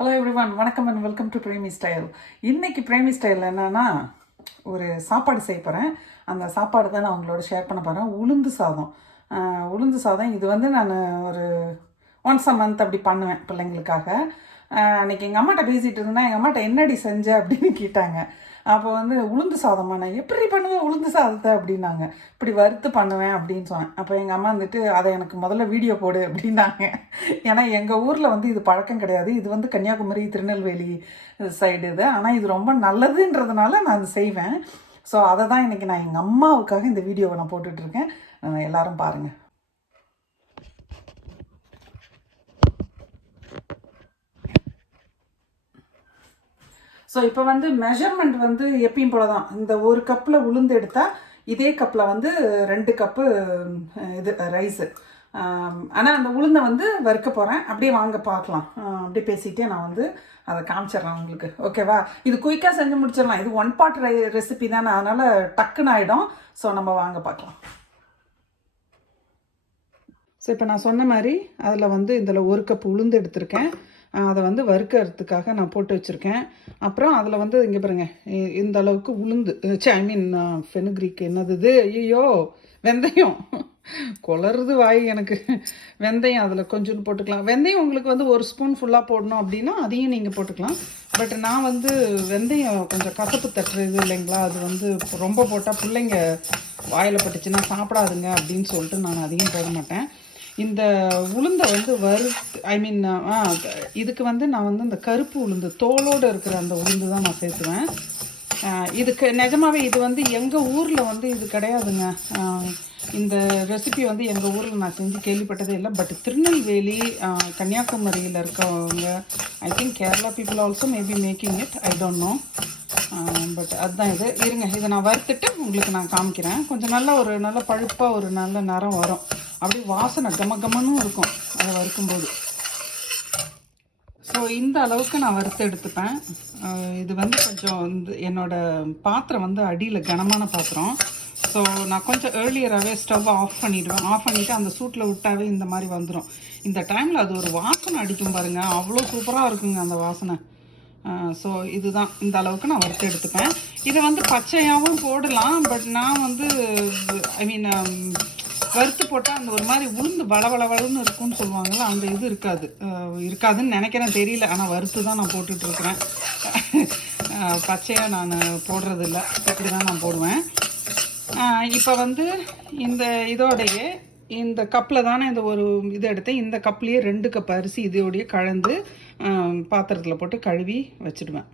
Hello everyone வணக்கம் and welcome to Premi style இன்றைக்கி Premi style என்னென்னா ஒரு சாப்பாடு செய்ய போகிறேன் அந்த சாப்பாடு தான் நான் உங்களோட ஷேர் பண்ண போகிறேன் உளுந்து சாதம். உளுந்து சாதம். இது வந்து நான் ஒரு ஒன்ஸ் அ மந்த் அப்படி பண்ணுவேன் பிள்ளைங்களுக்காக. அன்றைக்கி அன்னைக்கு எங்கள் அம்மாட்ட பேசிகிட்டு இருந்தேன். எங்கள் அம்மாட்ட என்னடி செஞ்ச அப்படின்னு கேட்டாங்க. அப்போ வந்து உளுந்து சாதமா நான் எப்படி பண்ணுவேன் உளுந்து சாதத்தை அப்படின்னாங்க. இப்படி வறுத்து பண்ணுவேன் அப்படின்னு சொன்னேன். அப்போ எங்கள் அம்மா வந்துட்டு அதை எனக்கு முதல்ல வீடியோ போடு அப்படின்னாங்க. ஏன்னா எங்கள் ஊரில் வந்து இது பழக்கம் கிடையாது. இது வந்து கன்னியாகுமரி திருநெல்வேலி சைடு இது. ஆனால் இது ரொம்ப நல்லதுன்றதுனால நான் அதை செய்வேன். ஸோ அதை தான் இன்றைக்கி நான் எங்கள் அம்மாவுக்காக இந்த வீடியோவை நான் போட்டுட்ருக்கேன் எல்லாரும் பாருங்கள் ஸோ இப்போ வந்து மெஷர்மெண்ட் வந்து எப்பயும் போல தான் இந்த ஒரு கப்பில் உளுந்து எடுத்தால் இதே கப்பில் வந்து ரெண்டு கப்பு இது ரைஸு ஆனால் அந்த உளுந்தை வந்து வறுக்க போகிறேன் அப்படியே வாங்க பார்க்கலாம். அப்படியே பேசிகிட்டே நான் வந்து அதை காமிச்சிடுறேன் உங்களுக்கு. ஓகேவா இது குயிக்காக செஞ்சு முடிச்சிடலாம். இது ஒன் பார்ட் ரெசிபி தானே. அதனால் டக்குன்னு ஆகிடும் ஸோ நம்ம வாங்க பார்க்கலாம். ஸோ இப்போ நான் சொன்ன மாதிரி அதில் வந்து இதில் ஒரு கப் உளுந்து எடுத்திருக்கேன். அதை வந்து வறுக்கிறதுக்காக நான் போட்டு வச்சுருக்கேன். அப்புறம் அதில் வந்து இங்கே பாருங்க இந்த அளவுக்கு உளுந்து. சே ஐ மீன் ஃபெனுக்ரிக் என்னது இது? ஐயோ வெந்தயம். குளறுது வாய் எனக்கு. வெந்தயம் அதில் கொஞ்சோண்டு போட்டுக்கலாம். வெந்தயம் உங்களுக்கு வந்து ஒரு ஸ்பூன் ஃபுல்லாக போடணும் அப்படின்னா அதையும் நீங்கள் போட்டுக்கலாம். பட் நான் வந்து வெந்தயம் கொஞ்சம் கசப்பு தட்டுறது இல்லைங்களா? அது வந்து ரொம்ப போட்டால் பிள்ளைங்க வாயில் பட்டுச்சுன்னா சாப்பிடாதுங்க அப்படின்னு சொல்லிட்டு நான் அதிகம் போட மாட்டேன். இந்த உளுந்தை வந்து வறுத்து ஐ மீன் இதுக்கு வந்து நான் வந்து இந்த கருப்பு உளுந்து தோலோடு இருக்கிற அந்த உளுந்து தான் நான் சேர்த்துவேன். இதுக்கு நிஜமாவே இது வந்து எங்கள் ஊரில் வந்து இது கிடையாதுங்க. இந்த ரெசிபி வந்து எங்கள் ஊரில் நான் செஞ்சு கேள்விப்பட்டதே இல்லை. பட் திருநெல்வேலி கன்னியாகுமரியில் இருக்கவங்க I think Kerala people also maybe making it I don't know but அதுதான் இது. இருங்க இதை நான் வறுத்துட்டு உங்களுக்கு நான் காமிக்கிறேன். கொஞ்சம் நல்ல ஒரு நல்ல பழுப்பாக ஒரு நல்ல நிறம் வரும். அப்படியே வாசனை கம கமனும் இருக்கும். அதை வறுக்கும்போது. ஸோ இந்த அளவுக்கு நான் வறுத்து எடுத்துப்பேன். இது வந்து கொஞ்சம் வந்து என்னோட பாத்திரம் வந்து அடியில் கனமான பாத்திரம். ஸோ நான் கொஞ்சம் ஏர்லியராகவே ஸ்டவ் ஆஃப் பண்ணிவிடுவேன் ஆஃப் பண்ணிவிட்டு அந்த சூட்டில் விட்டாவே இந்த மாதிரி வந்துடும் இந்த டைமில் அது ஒரு வாசனை அடிக்கும் பாருங்கள் அவ்வளோ சூப்பராக இருக்குங்க அந்த வாசனை. ஸோ இதுதான். இந்த அளவுக்கு நான் வறுத்து எடுத்துப்பேன். இதை வந்து பச்சையாகவும் போடலாம். பட் நான் வந்து ஐ மீன் வறுத்து போட்டால் அந்த ஒரு மாதிரி உளுந்து வளவளவளன்னு இருக்கும்னு சொல்லுவாங்கல்ல அந்த இது இருக்காது. இருக்காதுன்னு நினைக்கிறேன் தெரியல. ஆனால் வறுத்து தான் நான் போட்டுட்ருக்குறேன். பச்சையாக நான் போடுறதில்ல. இப்படி தான் நான் போடுவேன். இப்போ வந்து இந்த இதோடையே இந்த கப்பில் தானே இந்த ஒரு இது எடுத்தேன். இந்த கப்லேயே ரெண்டு கப் அரிசி இதோடையே கலந்து பாத்திரத்தில் போட்டு கழுவி வச்சுடுவேன்.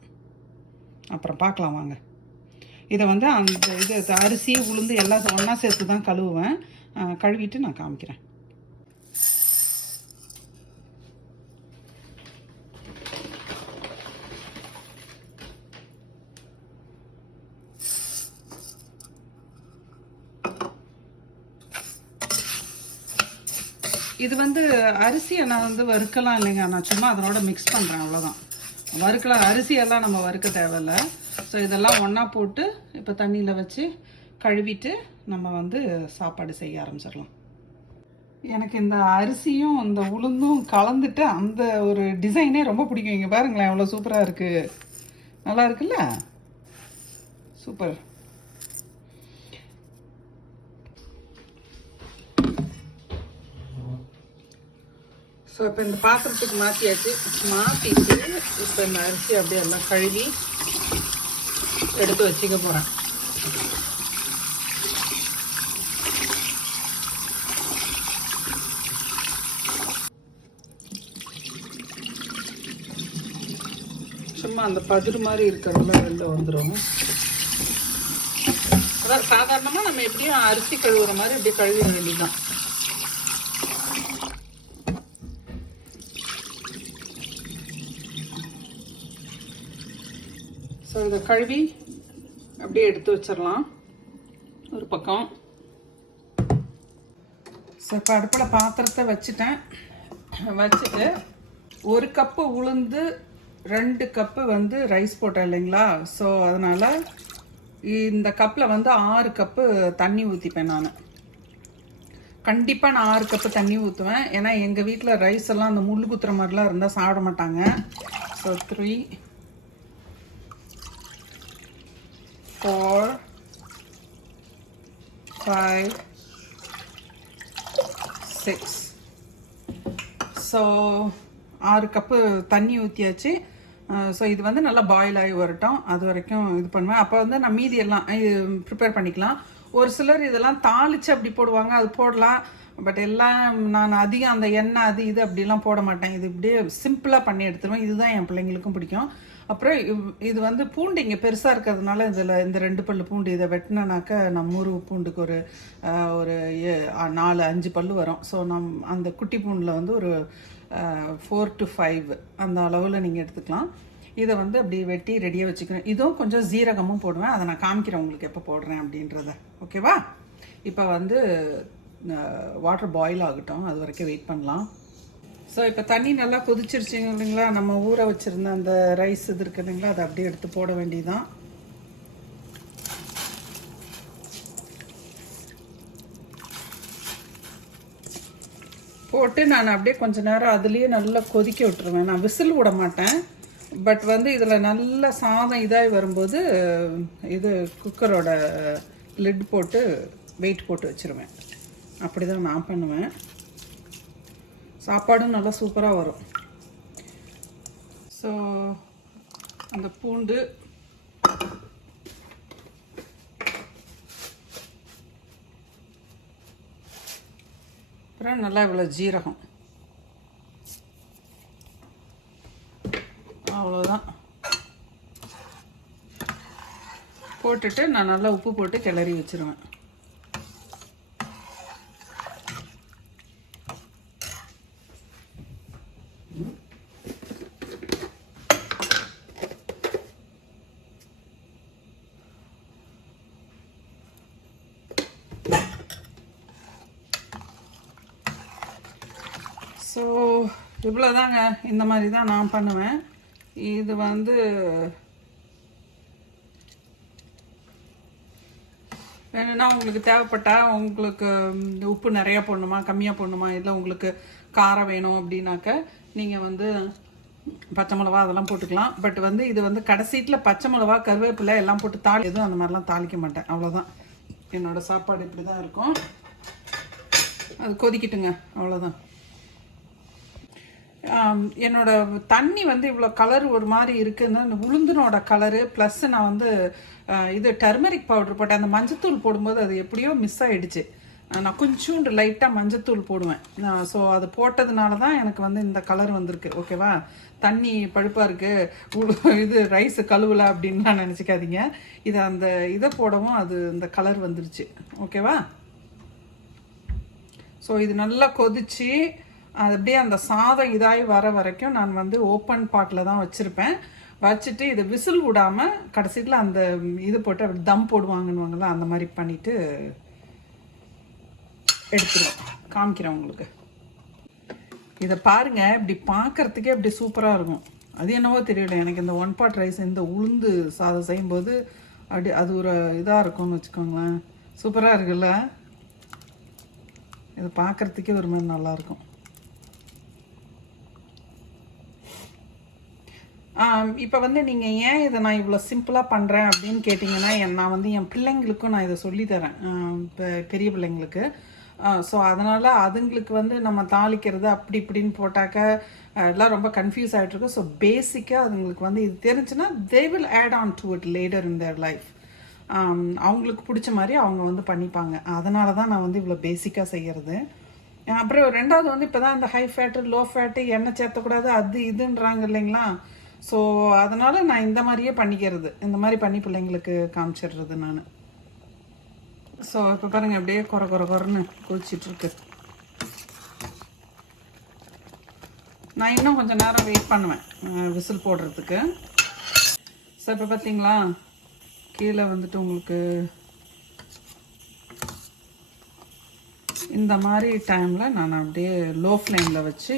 அப்புறம் பார்க்கலாம் வாங்க. இதை வந்து அந்த இது அரிசி உளுந்து எல்லாம் ஒன்றா சேர்த்து தான் கழுவுவேன். கழுவிட்டு நான் காமிக்கிறேன். இது வந்து அரிசியை நான் வந்து வறுக்கலாம் இல்லைங்க. நான் சும்மா அதனோட மிக்ஸ் பண்ணுறேன் அவ்வளோதான் வறுக்கலாம். அரிசியெல்லாம் நம்ம வறுக்க தேவையில்ல. ஸோ இதெல்லாம் ஒன்றா போட்டு இப்போ தண்ணியில் வச்சு கழுவிட்டு நம்ம வந்து சாப்பாடு செய்ய ஆரம்பிச்சிடலாம். எனக்கு இந்த அரிசியும் இந்த உளுந்தும் கலந்துட்டு அந்த ஒரு டிசைனே ரொம்ப பிடிக்கும். இங்கே பாருங்களேன் எவ்வளோ சூப்பராக இருக்குது நல்லா இருக்குல்ல? சூப்பர். ஸோ இப்போ இந்த பாத்திரத்துக்கு மாற்றியாச்சு மாற்றிட்டு இப்போ இந்த அரிசி அப்படியே எல்லாம் கழுவி எடுத்து வச்சுக்க போகிறேன் அந்த பதிர் மாதிரி இருக்கிறதெல்லாம் வெளில வந்துடும் அதான் சாதாரணமாக நம்ம எப்படியும் அரிசி கழுவுற மாதிரி அப்படியே கழுவிட வேண்டியதுதான். ஸோ இதை கழுவி அப்படியே எடுத்து வச்சிடலாம். ஒரு பக்கம். ஸோ இப்போ அடுப்பில் பாத்திரத்தை வச்சுட்டேன். வச்சுட்டு ஒரு கப்பு உளுந்து ரெண்டு கப்பு வந்து ரைஸ் போட்டேன் இல்லைங்களா? ஸோ அதனால் இந்த கப்பில் வந்து ஆறு கப்பு தண்ணி ஊற்றிப்பேன் நான். கண்டிப்பாக நான் ஆறு கப்பு தண்ணி ஊற்றுவேன் ஏன்னா எங்கள் வீட்டில் ரைஸ் எல்லாம் அந்த முள்ளு குத்துற மாதிரிலாம் இருந்தால் சாப்பிட மாட்டாங்க. So three four five six so ஆறு கப்பு தண்ணி ஊற்றியாச்சு ஸோ இது வந்து நல்லா பாயில் ஆகி வரட்டும். அது வரைக்கும் இது பண்ணுவேன். அப்போ வந்து நான் மீதி எல்லாம் ப்ரிப்பேர் பண்ணிக்கலாம். ஒரு சிலர் இதெல்லாம் தாளித்து அப்படி போடுவாங்க. அது போடலாம். பட் எல்லாம் நான் அதிகம் அந்த எண்ணெய் அது இது அப்படிலாம் போட மாட்டேன். இது இப்படியே சிம்பிளாக பண்ணி எடுத்துருவேன். இதுதான் என் பிள்ளைங்களுக்கும் பிடிக்கும். அப்புறம் இவ்- இது வந்து பூண்டு இங்கே பெருசாக இருக்கிறதுனால இதில் இந்த ரெண்டு பல்லு பூண்டு இதை வெட்டினாக்க நம்ம ஊர் பூண்டுக்கு ஒரு ஒரு ஏ- நாலு அஞ்சு பல்லு வரும். ஸோ நம் அந்த குட்டி பூண்டில் வந்து ஒரு ஃபோர் டு ஃபைவ் அந்த அளவில் நீங்கள் எடுத்துக்கலாம். இதை வந்து அப்படி வெட்டி ரெடியாக வச்சுக்கணும். இதுவும் கொஞ்சம் ஜீரகமும் போடுவேன். அதை நான் காமிக்கிறேன் உங்களுக்கு எப்போ போடுறேன் அப்படின்றத. ஓகேவா இப்போ வந்து வாட்டர் பாயில் ஆகட்டும். அது வரைக்கும் வெயிட் பண்ணலாம். ஸோ இப்போ தண்ணி நல்லா கொதிச்சிருச்சுங்க இல்லைங்களா? நம்ம ஊற வச்சுருந்த அந்த ரைஸ் இது இருக்கு இல்லைங்களா? அதை அப்படியே எடுத்து போட வேண்டியதுதான். போட்டு நான் அப்படியே கொஞ்ச நேரம் அதுலேயே நல்லா கொதிக்க விட்டுருவேன். நான் விசில் விட மாட்டேன். பட் வந்து இதில் நல்ல சாதம் இதாகி வரும்போது இது குக்கரோட லிட் போட்டு வெயிட் போட்டு வச்சுருவேன். அப்படி தான் நான் பண்ணுவேன். சாப்பாடும் நல்லா சூப்பராக வரும். ஸோ அந்த பூண்டு அப்புறம் நல்லா இவ்வளோ ஜீரகம். அவ்வளோதான் போட்டுட்டு நான் நல்லா உப்பு போட்டு கிளறி வச்சிருவேன். இவ்வளோதாங்க இந்த மாதிரி தான் நான் பண்ணுவேன். இது வந்து வேணும்னா உங்களுக்கு தேவைப்பட்டால் உங்களுக்கு உப்பு நிறையா போடணுமா கம்மியாக போடணுமா இல்லை உங்களுக்கு காரம் வேணும் அப்படின்னாக்க நீங்கள் வந்து பச்சை மிளவா அதெல்லாம் போட்டுக்கலாம். பட் வந்து இது வந்து கடைசீட்டில் பச்சை மிளவா கருவேப்பிலை எல்லாம் போட்டு தாளி எதுவும் அந்த மாதிரிலாம் தாளிக்க மாட்டேன். அவ்வளோதான் என்னோடய சாப்பாடு இப்படி தான் இருக்கும். அது கொதிக்கட்டுங்க. அவ்வளோதான் என்னோட தண்ணி வந்து இவ்வளோ கலர் ஒரு மாதிரி இருக்குதுன்னா அந்த உளுந்தினோட கலரு ப்ளஸ் நான் வந்து இது டர்மரிக் பவுடர் போட்டேன். அந்த மஞ்சத்தூள் போடும்போது அது எப்படியோ மிஸ் ஆகிடுச்சு நான் கொஞ்சோண்டு லைட்டாக மஞ்சத்தூள் போடுவேன். ஸோ அது போட்டதுனால தான் எனக்கு வந்து இந்த கலர் வந்திருக்கு. ஓகேவா தண்ணி பழுப்பாக இருக்குது இது ரைஸ் கழுவல அப்படின்லாம் நினச்சிக்காதீங்க. இது அந்த இதை போடவும் அது இந்த கலர் வந்துருச்சு. ஓகேவா ஸோ இது நல்லா கொதிச்சு அது அப்படியே அந்த சாதம் இதாகி வர வரைக்கும் நான் வந்து ஓப்பன் பாட்டில் தான் வச்சுருப்பேன். வச்சுட்டு இதை விசில் விடாமல் கடைசியில் அந்த இது போட்டு அப்படி தம் போடுவாங்கன்னுவாங்கல்ல அந்த மாதிரி பண்ணிவிட்டு எடுத்துருவோம் காமிக்கிறேன் உங்களுக்கு. இதை பாருங்க இப்படி பார்க்கறதுக்கே அப்படி சூப்பராக இருக்கும். அது என்னவோ தெரியல எனக்கு இந்த ஒன் பாட் ரைஸ் இந்த உளுந்து சாதம் செய்யும்போது அப்படி அது ஒரு இதாக இருக்கும்னு வச்சுக்கோங்களேன். சூப்பராக இருக்குல்ல? இது பார்க்கறதுக்கே ஒரு மாதிரி நல்லாயிருக்கும் இப்போ வந்து நீங்கள் ஏன் இதை நான் இவ்வளோ சிம்பிளாக பண்ணுறேன் அப்படின்னு கேட்டிங்கன்னா நான் வந்து என் பிள்ளைங்களுக்கும் நான் இதை சொல்லித்தரேன் இப்போ பெரிய பிள்ளைங்களுக்கு. ஸோ அதனால் அதுங்களுக்கு வந்து நம்ம தாளிக்கிறது அப்படி இப்படின்னு போட்டாக்க எல்லாம் ரொம்ப கன்ஃபியூஸ் ஆகிட்டுருக்கு ஸோ பேசிக்காக அதுங்களுக்கு வந்து இது தெரிஞ்சுன்னா they will add on to it later in their life அவங்களுக்கு பிடிச்ச மாதிரி அவங்க வந்து பண்ணிப்பாங்க. அதனால தான் நான் வந்து இவ்வளோ பேசிக்காக செய்கிறது அப்புறம் ரெண்டாவது வந்து இப்போ தான் இந்த ஹை ஃபேட்டு லோ ஃபேட்டு எண்ணெய் சேர்த்தக்கூடாது அது இதுன்றாங்க இல்லைங்களா? ஸோ அதனால் நான் இந்த மாதிரியே பண்ணிக்கிறது. இந்த மாதிரி பண்ணி பிள்ளைங்களுக்கு காமிச்சிடுறது நான். ஸோ இப்போ பாருங்கள் அப்படியே குறை குறை குறைன்னு குளிச்சிட்ருக்கு. நான் இன்னும் கொஞ்சம் நேரம் வெயிட் பண்ணுவேன் விசில் போடுறதுக்கு. ஸோ இப்போ பார்த்தீங்களா கீழே வந்துட்டு உங்களுக்கு இந்த மாதிரி டைமில் நான் அப்படியே லோ ஃப்ளேமில் வச்சு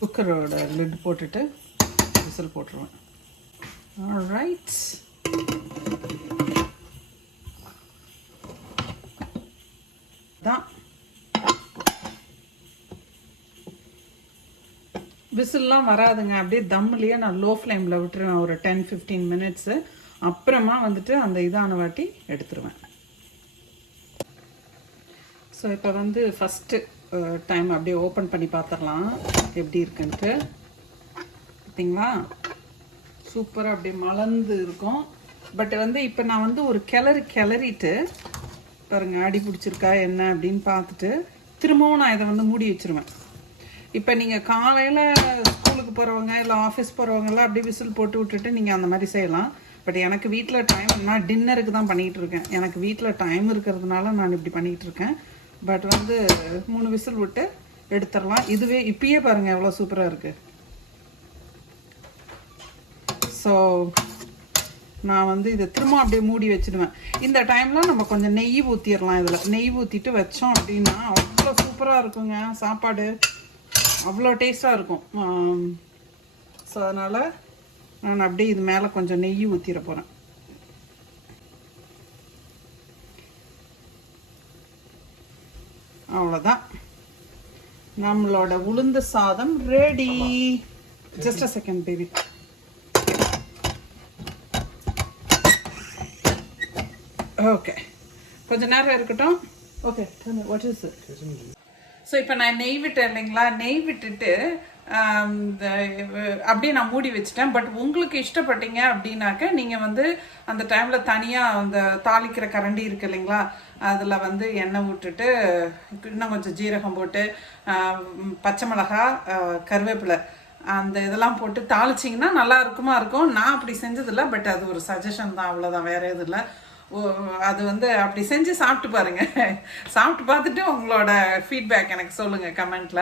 குக்கரோட லிட் போட்டுட்டு விசில் போட்டுருவேன். ரைட் தான் விசில்லாம் வராதுங்க. அப்படியே தம்லேயே நான் லோ ஃப்ளேமில் விட்டுருவேன். ஒரு டென் ஃபிஃப்டீன் மினிட்ஸு அப்புறமா வந்துட்டு அந்த இதான வாட்டி எடுத்துருவேன். ஸோ இப்போ வந்து ஃபஸ்ட்டு டைம் uh, அப்படியே ஓப்பன் பண்ணி பார்த்துடலாம். எப்படி இருக்குன்ட்டு. பார்த்தீங்களா சூப்பராக அப்படியே மலர்ந்து இருக்கும். பட் வந்து இப்போ நான் வந்து ஒரு கிளறி கிளறிட்டு பாருங்கள் அடி பிடிச்சிருக்கா என்ன அப்படின்னு பார்த்துட்டு திரும்பவும் நான் இதை வந்து மூடி வச்சிருவேன். இப்போ நீங்கள் காலையில் ஸ்கூலுக்கு போகிறவங்க இல்லை ஆஃபீஸ் போகிறவங்கலாம் அப்படியே விசில் போட்டு விட்டுட்டு நீங்கள் அந்த மாதிரி செய்யலாம். பட் எனக்கு வீட்டில் டைம் நான் டின்னருக்கு தான் பண்ணிகிட்டு இருக்கேன். எனக்கு வீட்டில் டைம் இருக்கிறதுனால நான் இப்படி பண்ணிகிட்டு இருக்கேன். பட் வந்து மூணு விசில் விட்டு எடுத்துடலாம். இதுவே இப்பயே பாருங்கள் எவ்வளோ சூப்பராக இருக்குது ஸோ நான் வந்து இதை திரும்ப அப்படியே மூடி வச்சிடுவேன். இந்த டைமில் நம்ம கொஞ்சம் நெய் ஊற்றிடலாம் இதில். நெய் ஊற்றிட்டு வச்சோம் அப்படின்னா அவ்வளோ சூப்பராக இருக்குங்க. சாப்பாடு அவ்வளோ டேஸ்ட்டாக இருக்கும். ஸோ அதனால் நான் அப்படியே இது மேலே கொஞ்சம் நெய் ஊற்றிட போகிறேன் அவ்வளோதான். நம்மளோட உளுந்து சாதம் ready just a second baby okay கொஞ்ச நேரம் இருக்கட்டும். ஓகே வாட் இஸ் ஸோ இப்போ நான் நெய் விட்டேன் இல்லைங்களா? நெய் விட்டுட்டு அப்படியே நான் மூடி வச்சிட்டேன். பட் உங்களுக்கு இஷ்டப்பட்டீங்க அப்படின்னாக்க நீங்கள் வந்து அந்த டைமில் தனியாக அந்த தாளிக்கிற கரண்டி இருக்கு இல்லைங்களா? அதில் வந்து எண்ணெய் விட்டுட்டு இன்னும் கொஞ்சம் ஜீரகம் போட்டு பச்சை மிளகா கருவேப்பிலை அந்த இதெல்லாம் போட்டு தாளிச்சிங்கன்னா நல்லா இருக்குமா இருக்கும். நான் அப்படி செஞ்சதில்ல பட் அது ஒரு சஜஷன் தான் அவ்வளோதான் வேற எதுவும் இல்லை. அது வந்து அப்படி செஞ்சு சாப்பிட்டு பாருங்க. சாப்பிட்டு பார்த்துட்டு உங்களோட ஃபீட்பேக் எனக்கு சொல்லுங்க கமெண்ட்ல.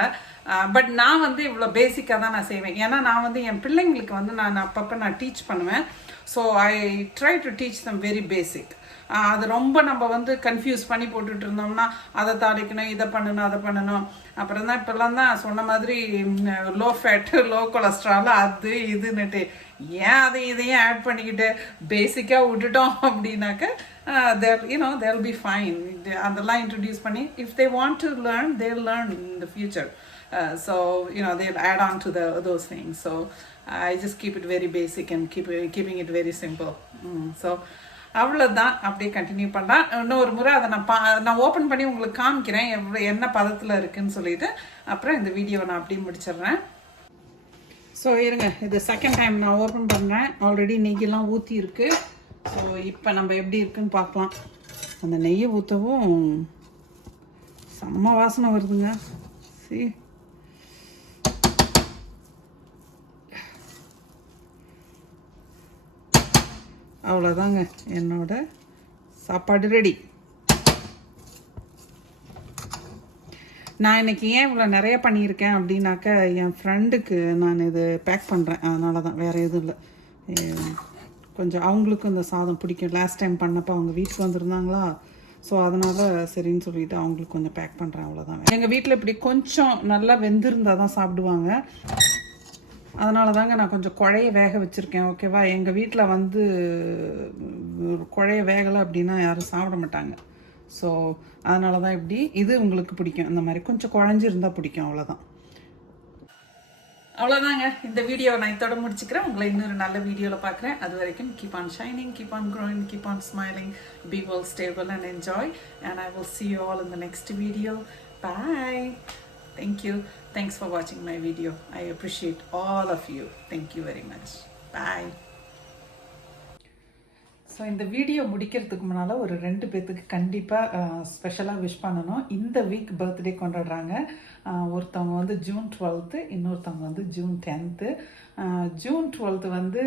பட் நான் வந்து இவ்வளோ பேசிக்காக தான் நான் செய்வேன். ஏன்னா நான் வந்து என் பிள்ளைங்களுக்கு வந்து நான் அப்பப்போ நான் டீச் பண்ணுவேன். So I try to teach them very basic அது ரொம்ப நம்ம வந்து கன்ஃபியூஸ் பண்ணி போட்டுட்டு இருந்தோம்னா அதை தாளிக்கணும் இதை பண்ணணும் அதை பண்ணணும். அப்புறம் தான் இப்போல்லாம் தான் சொன்ன மாதிரி லோ ஃபேட்டு லோ கொலஸ்ட்ரால் அது இதுன்னுட்டு. ஏன் அதை இதையும் ஆட் பண்ணிக்கிட்டு பேசிக்காக விட்டுட்டோம் அப்படின்னாக்க there you know there be fine அதெல்லாம் இன்ட்ரடியூஸ் பண்ணி if they want to learn they learn in the future so you know they'll add on to the those things so I just keep it very basic and keep keeping it very simple so அவ்வளோதான் அப்படியே continue பண்ணலாம். இன்னொரு முறை அதை நான் பா நான் open பண்ணி உங்களுக்கு காமிக்கிறேன். எவ்வளோ என்ன பதத்தில் இருக்குதுன்னு சொல்லிட்டு. அப்புறம் இந்த வீடியோவை நான் அப்படியே முடிச்சிடுறேன். ஸோ இருங்க. இது செகண்ட் டைம் நான் ஓப்பன் பண்ணுறேன் ஆல்ரெடி நெய்யெல்லாம் ஊற்றி இருக்கு ஸோ இப்போ நம்ம எப்படி இருக்குன்னு பார்க்கலாம். அந்த நெய்யை ஊற்றவும் செம்ம வாசனை வருதுங்க. சி அவ்வளோதாங்க என்னோட சாப்பாடு ரெடி நான் இன்னைக்கு ஏன் இவ்வளோ நிறைய பண்ணியிருக்கேன் அப்படின்னாக்க என் ஃப்ரெண்டுக்கு நான் இது பேக் பண்ணுறேன் அதனால தான் வேறு எதுவும் இல்லை. கொஞ்சம் அவங்களுக்கும் இந்த சாதம் பிடிக்கும். லாஸ்ட் டைம் பண்ணப்போ அவங்க வீட்டுக்கு வந்திருந்தாங்களா? ஸோ அதனால் சரின்னு சொல்லிட்டு அவங்களுக்கு கொஞ்சம் பேக் பண்ணுறேன் அவ்வளோதான் எங்கள் வீட்டில் இப்படி கொஞ்சம் நல்லா வெந்திருந்தால் தான் சாப்பிடுவாங்க. அதனால தாங்க நான் கொஞ்சம் குழைய வேக வச்சுருக்கேன். ஓகேவா எங்கள் வீட்டில் வந்து குழைய வேகலை அப்படின்னா யாரும் சாப்பிட மாட்டாங்க. ஸோ அதனால தான் இப்படி இது உங்களுக்கு பிடிக்கும். இந்த மாதிரி கொஞ்சம் குழஞ்சிருந்தால் பிடிக்கும் அவ்வளோதான் அவ்வளோதாங்க இந்த வீடியோ நான் இதோட முடிச்சுக்கிறேன். உங்களை இன்னொரு நல்ல வீடியோவில் பார்க்குறேன். அது வரைக்கும் keep on shining keep on growing keep on smiling be well stable and enjoy and I will see all இந்த next video bye video. Bye. Thanks for வாட்சிங் my video I appreciate all of you of you. Thank you so இந்த video முடிக்கிறதுக்கு முன்னால் ஒரு ரெண்டு பேர்த்துக்கு கண்டிப்பாக ஸ்பெஷலாக விஷ் பண்ணணும். இந்த வீக் பர்த்டே கொண்டாடுறாங்க. ஒருத்தவங்க வந்து ஜூன் டுவெல்த்து இன்னொருத்தவங்க வந்து ஜூன் டென்த்து ஜூன் டுவெல்த்து வந்து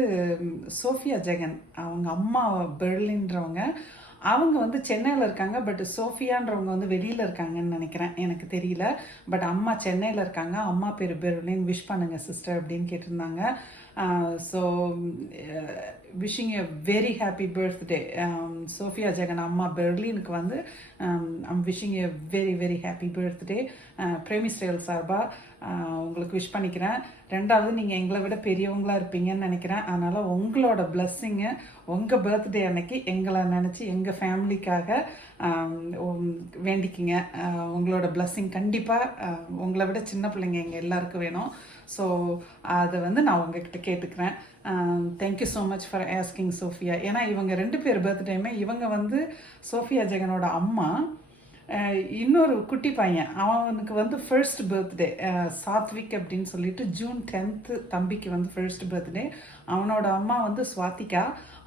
சோஃபியா ஜெகன். அவங்க அம்மா பெர்லின்றவங்க. அவங்க வந்து சென்னையில் இருக்காங்க பட் சோஃபியான்றவங்க வந்து வெளியில் இருக்காங்கன்னு நினைக்கிறேன். எனக்கு தெரியல. பட் அம்மா சென்னையில் இருக்காங்க. அம்மா பேர் பெர்லின் விஷ் பண்ணுங்கள் சிஸ்டர் அப்படின்னு கேட்டிருந்தாங்க. So wishing a very happy birthday Sophia Jagan அம்மா பெர்லினுக்கு வந்து I'm wishing a very very happy birthday Premi style சார்பாக உங்களுக்கு விஷ் பண்ணிக்கிறேன். ரெண்டாவது நீங்கள் எங்களை விட பெரியவங்களா இருப்பீங்கன்னு நினைக்கிறேன். அதனால் உங்களோட பிளஸ்ஸிங்கு உங்கள் பர்த்டே அன்னைக்கு எங்களை நினச்சி எங்கள் ஃபேமிலிக்காக um, வேண்டிக்கிங்க. Uh, உங்களோட பிளஸ்ஸிங் கண்டிப்பாக uh, உங்களை விட சின்ன பிள்ளைங்க எங்கள் எல்லாருக்கும் வேணும். ஸோ அதை வந்து நான் உங்ககிட்ட கேட்டுக்கிறேன். Thank you so much for asking Sophia ஏன்னா இவங்க ரெண்டு பேர் பர்த்டேமே இவங்க வந்து சோஃபியா ஜெகனோட அம்மா. இன்னொரு குட்டி பையன். அவனுக்கு வந்து ஃபர்ஸ்ட் பர்த்டே சாத்விக் அப்படின்னு சொல்லிட்டு ஜூன் டென்த்து தம்பிக்கு வந்து ஃபர்ஸ்ட் பர்த்டே அவனோட அம்மா வந்து ஸ்வாதிகா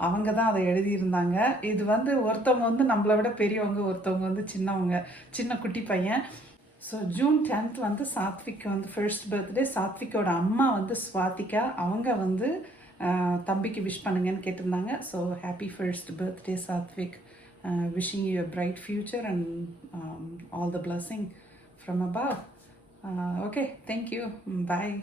அவங்க தான் அதை எழுதியிருந்தாங்க. இது வந்து ஒருத்தவங்க வந்து நம்மளை விட பெரியவங்க ஒருத்தவங்க வந்து சின்னவங்க சின்ன குட்டி பையன். ஸோ ஜூன் டென்த் வந்து சாத்விக் வந்து ஃபர்ஸ்ட் பர்த்டே சாத்விக்கோட அம்மா வந்து ஸ்வாதிகா அவங்க வந்து தம்பிக்கு விஷ் பண்ணுங்கன்னு கேட்டிருந்தாங்க. So happy first birthday Sathvik. Wishing you bright bright and all the all from above okay thank you bye